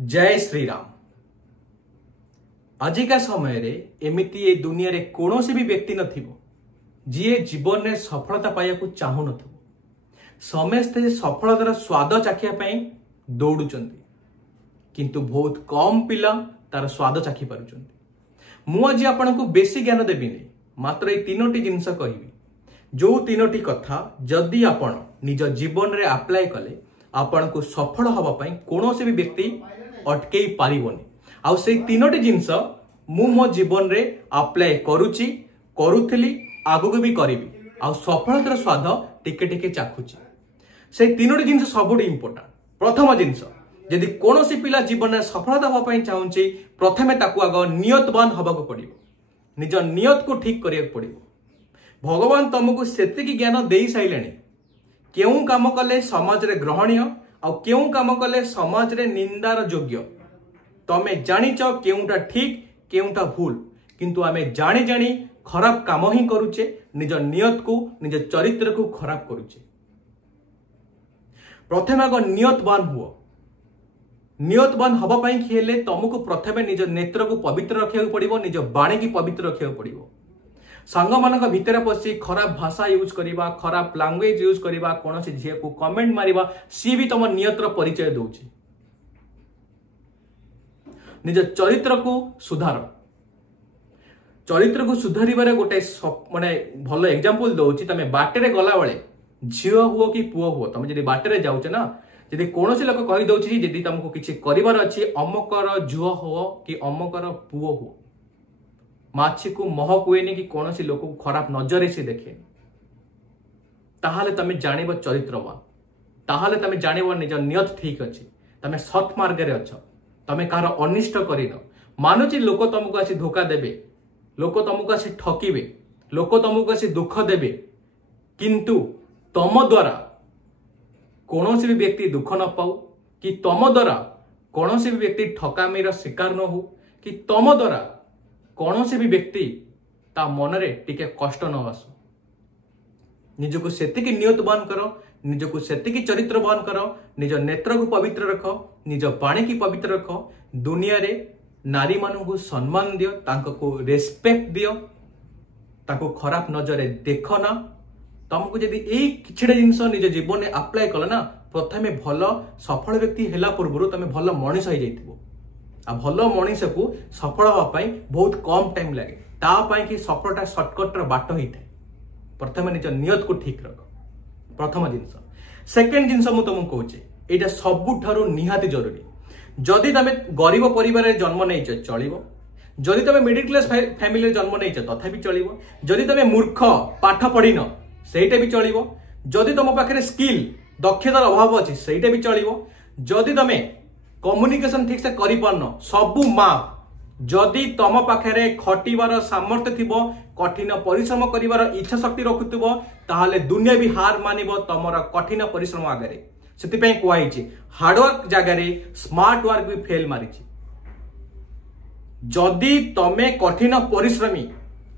जय श्री राम। आजिका समय रे एमिति ए दुनिया रे कोनोसी भी व्यक्ति नथिबो जी जीवन में सफलता पाया को चाहू नथिबो। समस्ते सफलतार स्वाद चाखिया पई दौड़ुचंती किंतु बहुत कम पिला तार स्वाद चाखी पारुचंती। मु आज आपन को बेसी ज्ञान देबिनी, मात्र ए तीनोटी जिंस कहबी जो तीनोटी कथा जदि आपण निज जीवन रे अप्लाई कले आपण को सफल हवा पई कोनोसी भी व्यक्ति अटकई पारिबोनी। आउ से तीनोटी जिंस मु मो जीवन रे अप्लाई करूची, करूथली, आगु भी करिवि, आउ सफलतार स्वाद टिके टिके चाखुची। से तीनोटी जिंस सबुठ इंपोर्टेंट। प्रथम जिंस यदि कोनोसी पिला जीवन में सफलता हवा पई चाहूची, प्रथमे ताकू आग नियतवान हवा को पड़िबो, निज नियत को ठीक करिया पड़िबो। भगवान तुमको सेतिकी ज्ञान देई साइलेनी केउ काम कले समाज रे ग्रहणीय आ केउ काम कले समाज रे निंदार योग्य। तमे जानिच केउटा ठीक केउटा भूल, किंतु आमे जानी जानी खराब काम ही करूचे, निज नियत को निज चरित्र को खराब करूचे। प्रथम आग नियतवान हुओ। नियतवान हवा पई खेले तुमको प्रथमे निज नेत्र को पवित्र रखिया पड़िबो, निज बाणी की पवित्र रखिया पड़िबो। सांग मानक भितर पसी खराब भाषा यूज करिबा, खराब लैंग्वेज यूज करिबा, कोनोसी झिया को कमेंट मारिबा, सी भी तुम नियतर परिचय दउची। निज चरित्र को सुधार। चरित्र को सुधारिबारे गोटे माने भलो एग्जांपल दउची। तमे बाटे रे गला बेले झियो हुओ कि पुओ हुओ, तमे जदी बाटे रे जाउछ ना, जदी कोनोसी लोक कहि दउची जदी तुमको किछि करिवार अछि, अमकर झुओ हो कि अमकर पुओ हो, माछी को मह कुएनी कि कौन सी लोक खराब नजर से देखे, ताहले तमे जानिबो चरित्रवान, ताहले तमे जानिबो निज नियत ठीक अछि, तमे सत मार्ग रे अछ, तमे कार अनिष्ट करिनो। मानुची लोक तुमको आसी धोखा देबे, लोक तुमको आसी ठकीबे, लोक तुमको आसी दुख देबे, किंतु तम द्वारा कौन सी भी व्यक्ति दुख न पाऊ, कि तम द्वारा कौन सी भी व्यक्ति ठकामीर शिकार न हो, कि तम द्वारा कौन से भी व्यक्ति ता मन रे टिके कष्ट न आसु। निजको सेतिकी नियतवान करो, निजको सेतिकी चरित्रवान करो, निज नेत्र को पवित्र रख, निज बाणी की पवित्र रख। दुनिया रे नारी मानू को सम्मान दियो, तांको को रेस्पेक्ट दियो, ताको खराब नजरे देख ना। तुमको जदि एई किछडा जिंस निज जीवन में अप्लाई कल ना, प्रथमे भल सफल व्यक्ति हेला पूर्व तमे भल मनीष हो जाइथिबो। आ भल मनीष को सफल होगा बहुत कम टाइम लगे, तापाई कि सफलता सर्टकट बाट ही थाए। प्रथम निज नियत को ठीक रख, प्रथम जिनस। सेकेंड जिनस मु तुमको कहूचे, एटा सबुठारु निहाती जरूरी। जदि तमे गरीब परिवार रे जन्म नैछ चलिबो, जदि तमे मिडिल क्लास फैमिली रे जन्म नैछ तथापि चलिबो, जदि तमे मूर्ख पाठ पढ़िन सेटा भी चलिबो, जदि तम पाखरे स्किल दक्षतार अभाव अछि सेटा भी चलिबो, जदि तमे कम्युनिकेशन ठीक से करि पारनो सबु माप, जदि तम पाखरे खटिबार सामर्थ्य थिबो, कठिन परिश्रम करिवार इच्छा शक्ति रखुथिबो, ताहाले दुनिया भी हार मानिबो तमर कठिन परिश्रम आगरे। सेति पई कोआइछि हार्डवर्क जगारे स्मार्ट वर्क भी फेल मारिछि। जदि तमे कठिन परिश्रमी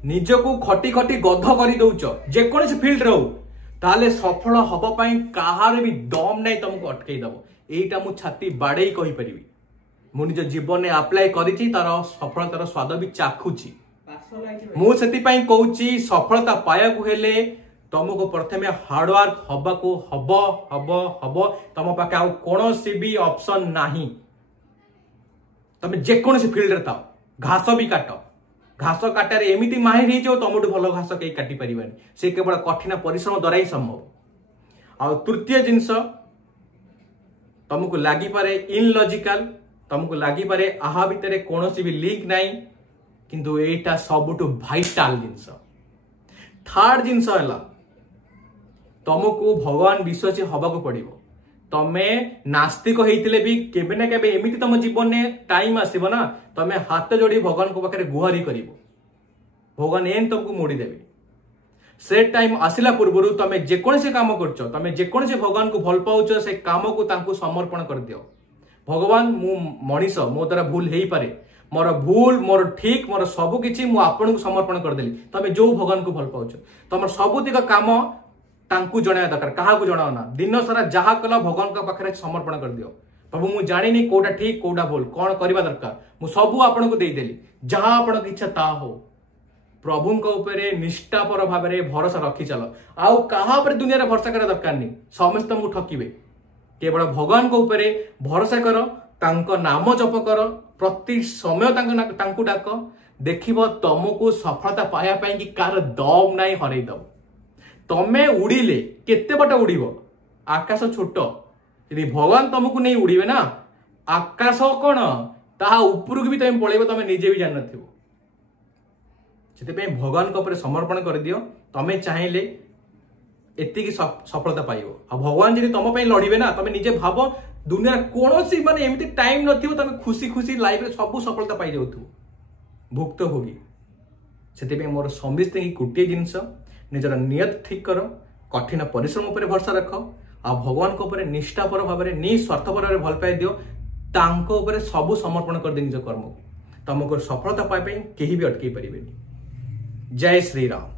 निजको खटी खटी गध करि दउछ जे कोनसे फील्ड रहू, ताहाले सफल हबा पई काहार भी दम नै तुमको अटकै दबो। एटा मु छाती बाड़े कहि परिबी, मु निज जीवन में अप्लाई करिछि, तार सफलतार स्वाद भी चाखुछि। मु सेति पई कहूछि सफलता पाया को हेले तुमको प्रथमे हार्डवर्क हबा को हबो हबो हबो। तुम पाखे आ कोनोसी भी ऑप्शन नाही। तमे जे कोनोसी फील्ड रे थाओ, घास भी काट, घास काटारे एमिति माहिर ही जो तुमठु भलो घास केही काटी परिबानी, से केवल कठिन परिश्रम द्वारा ही संभव। आ तृतीय जिंस तुमको लगी पारे इनलॉजिकल, तुमको लगी पारे आहा भितर कौनसी भी लिंक नाही, किंतु एटा सबुठु भाइटाल जिंस। थर्ड जिंस हला तुमको भगवान विश्वासी हबा को पड़िबो। तमे नास्तिक होइतिले भी केबे ना केबे एमिति तुम जीवन में टाइम आसीबो ना, तमे हाथ जोड़ी भगवान को पाखरे गुहारी करिवो, भगवान एन तुमको मोड़ी देबे। से टाइम आसिला पूर्व तमे जेकोसी काम करछ, तमे जेकोसी भगवान को भल पाउछ, से काम को तांको समर्पण कर दियो। भगवान मु मनीष, मो द्वारा भूल हेई पारे, मोर भूल मोर ठीक मोर सब किछि मु आपन को समर्पण कर देली। तमे जो भगवान को भल पाउछ, तमर सबुतिक काम तांको जणा दरकार, काहा को जणाओ ना। दिन सारा जहा कला भगवान का पाखरे समर्पण कर दियो। प्रभु मु जानी कोटा ठीक कोटा भूल कौन करवा दरकार मु सबू आपन को देदेली जहाँ आपण इच्छा ता हो प्रभु निष्ठापर भाव में भरोसा रखी चल आउ कहा दुनिया रे भरोसा कर दरकार नहीं समस्त तुमको ठकिबे केवल भगवान को ऊपर भरोसा कर तांको नाम जप कर प्रति समय तांको डाक देखिब तुमको सफलता पाया पाई कि कार दम नहीं हरई दब तमे उड़िले केते बट उड़ीब आकाश छोट यदि भगवान तुमको नहीं उड़ीबे ना आकाश कौन ता उपरକୁ भी तुम पळेबो तुम निजे भी जान नथिबो से भगवान को ऊपर समर्पण कर दियो तमें चाहिए एति सफलता पाइबो आ भगवान जदि तुम लड़िबे ना तुम निजे भाव दुनिया कौन सी माने एमती टाइम नथिबो तुम खुशी खुशी लाइफ रे सब सफलता पाई जाउथु भुक्तभोगी से मोर समस्त गोटे जिनस निजर नियत ठीक कर कठिन परिश्रम पर भरोसा रख आ भगवान को ऊपर निष्ठापर भाव में निस्वार्थपर भाव भल पाई दियो तांको ऊपर सब समर्पण कर दे निज कर्म तुमको सफलता पाई कहीं भी अटकई पारे। जय श्री राम।